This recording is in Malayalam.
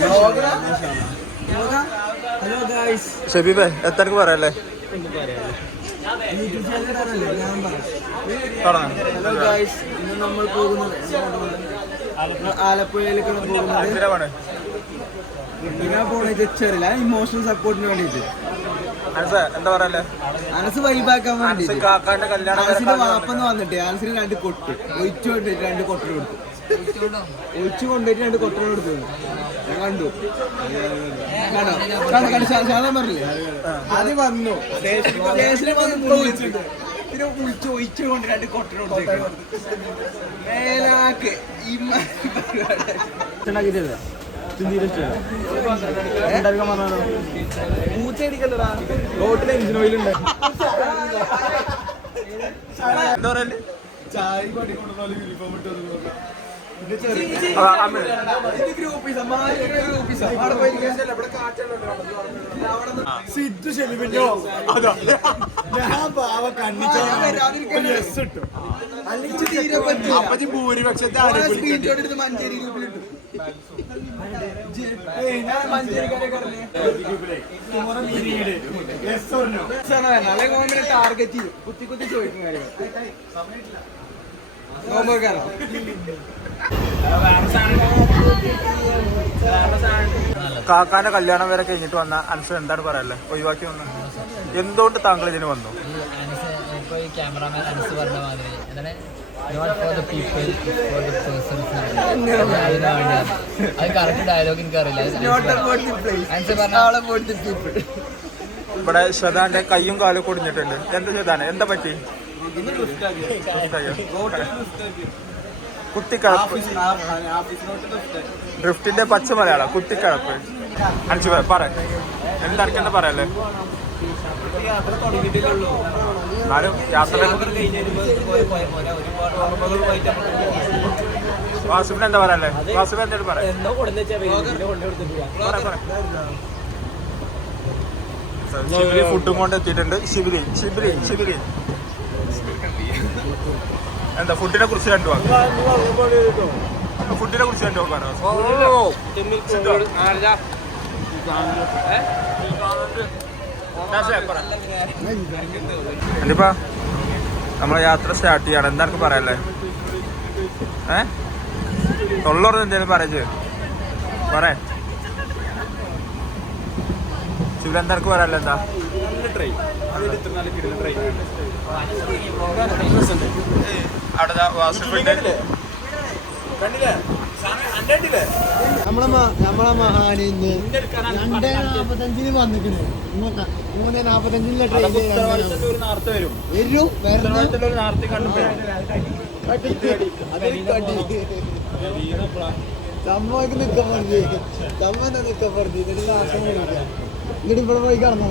Hello guys. ഷബീബേ എത്രക്ക് പറയല്ലേ? ഹലോ ഗൈസ്, ഇന്ന് നമ്മൾ പോകുന്നത് ആലപ്പുഴയിലേക്കാണ് പോകുന്നത്. എന്തിനാ പോണേ ചെറില്ല, ഇമോഷണൽ സപ്പോർട്ടിന് വേണ്ടിട്ട്. എന്താ പറയല്ലേ? അനസ് വൈബാക്കാൻ വേണ്ടിട്ട് അനസിന്റെ വാപ്പന്ന് വന്നിട്ട് അനസിന് 2 കൊട്ട് ഒഴിച്ചു കൊണ്ടിട്ട് 2 കൊട്ടൽ കൊടുത്തു. ഒഴിച്ചു കൊണ്ടിട്ട് 2 കൊട്ടൽ കൊടുത്തു. ഞാൻ കണ്ടു ശാദാൻ പറഞ്ഞില്ലേ? അത് വന്നു സ്റ്റേഷനിൽ വന്ന് പിന്നെ ഒഴിച്ചു കൊണ്ട് 2 കൊട്ടൽ കൊടുത്തു. മേലാക്ക് റോട്ടിലെ എഞ്ചിൻ ഓയിലുണ്ട്. എന്താ പറയല്ലേ? സിദ്ധു ഷെലിമിന്റെ അല്ലെങ്കിൽ ഭൂരിപക്ഷത്തെ മഞ്ചേരി ഗ്രൂപ്പിലിട്ടു. ടാർഗറ്റ് ചെയ്യും, കുത്തി കുത്തി ചോദിക്കും കാര്യങ്ങൾ. കാക്കാന്റെ കല്യാണം വരെ കഴിഞ്ഞിട്ട് വന്ന അൻസർ എന്താണ് പറയല്ലേ? ഒഴിവാക്കി വന്ന എന്തുകൊണ്ട് താങ്കൾ ഇതിന് വന്നു? ക്യാമറാമാൻ അനസ് പറഞ്ഞ മാതിരി എന്താണ്, not for the people, for the persons. അത് കറക്റ്റ് ഡയലോഗ് എനിക്കറിയില്ല. ഇവിടെ ഷദാന്റെ കയ്യും കാലും കുടിഞ്ഞിട്ടുണ്ട്. എന്താ ഷദാനെ, എന്താ പറ്റി? കുത്തിക്കഴപ്പ്, ഡ്രിഫ്റ്റിന്റെ പച്ച മലയാളം കുത്തിക്കഴപ്പ്. അഞ്ചു പറ, എന്താ പറയല്ലേ? എന്നാലും യാത്ര വാസുവിന് എന്താ പറയല്ലേ? വാസുവിന് എന്തായാലും പറയാം. ശിബിരി ഫുഡും കൊണ്ട് എത്തിയിട്ടുണ്ട്. ശിബിരി ശിബിരി ശിബിരി എന്താ ഫുഡിനെ കുറിച്ച് 2 വാക്ക്? ഫുഡിനെ കുറിച്ച് 2 വാക്കാണ്. കണ്ടിപ്പാ നമ്മളെ യാത്ര സ്റ്റാർട്ട് ചെയ്യണം. എന്താ പറയല്ലേ? തൊള്ളോർന്ന് എന്തേലും പറയച്ച് പറ. ശിവരെന്താർക്ക് പറയല്ലേ? എന്താ അവിടെ നമ്മളെ മഹാനിന്ന് 2:45 വന്നിക്കണ്. 3:45 ട്രെയിൻ ചമ്മക്ക് നിക്കാൻ പറഞ്ഞു. ചമ്മ നിക്കാൻ പറഞ്ഞു. എന്നിട്ട് ഇവിടെ പോയി കടന്നു.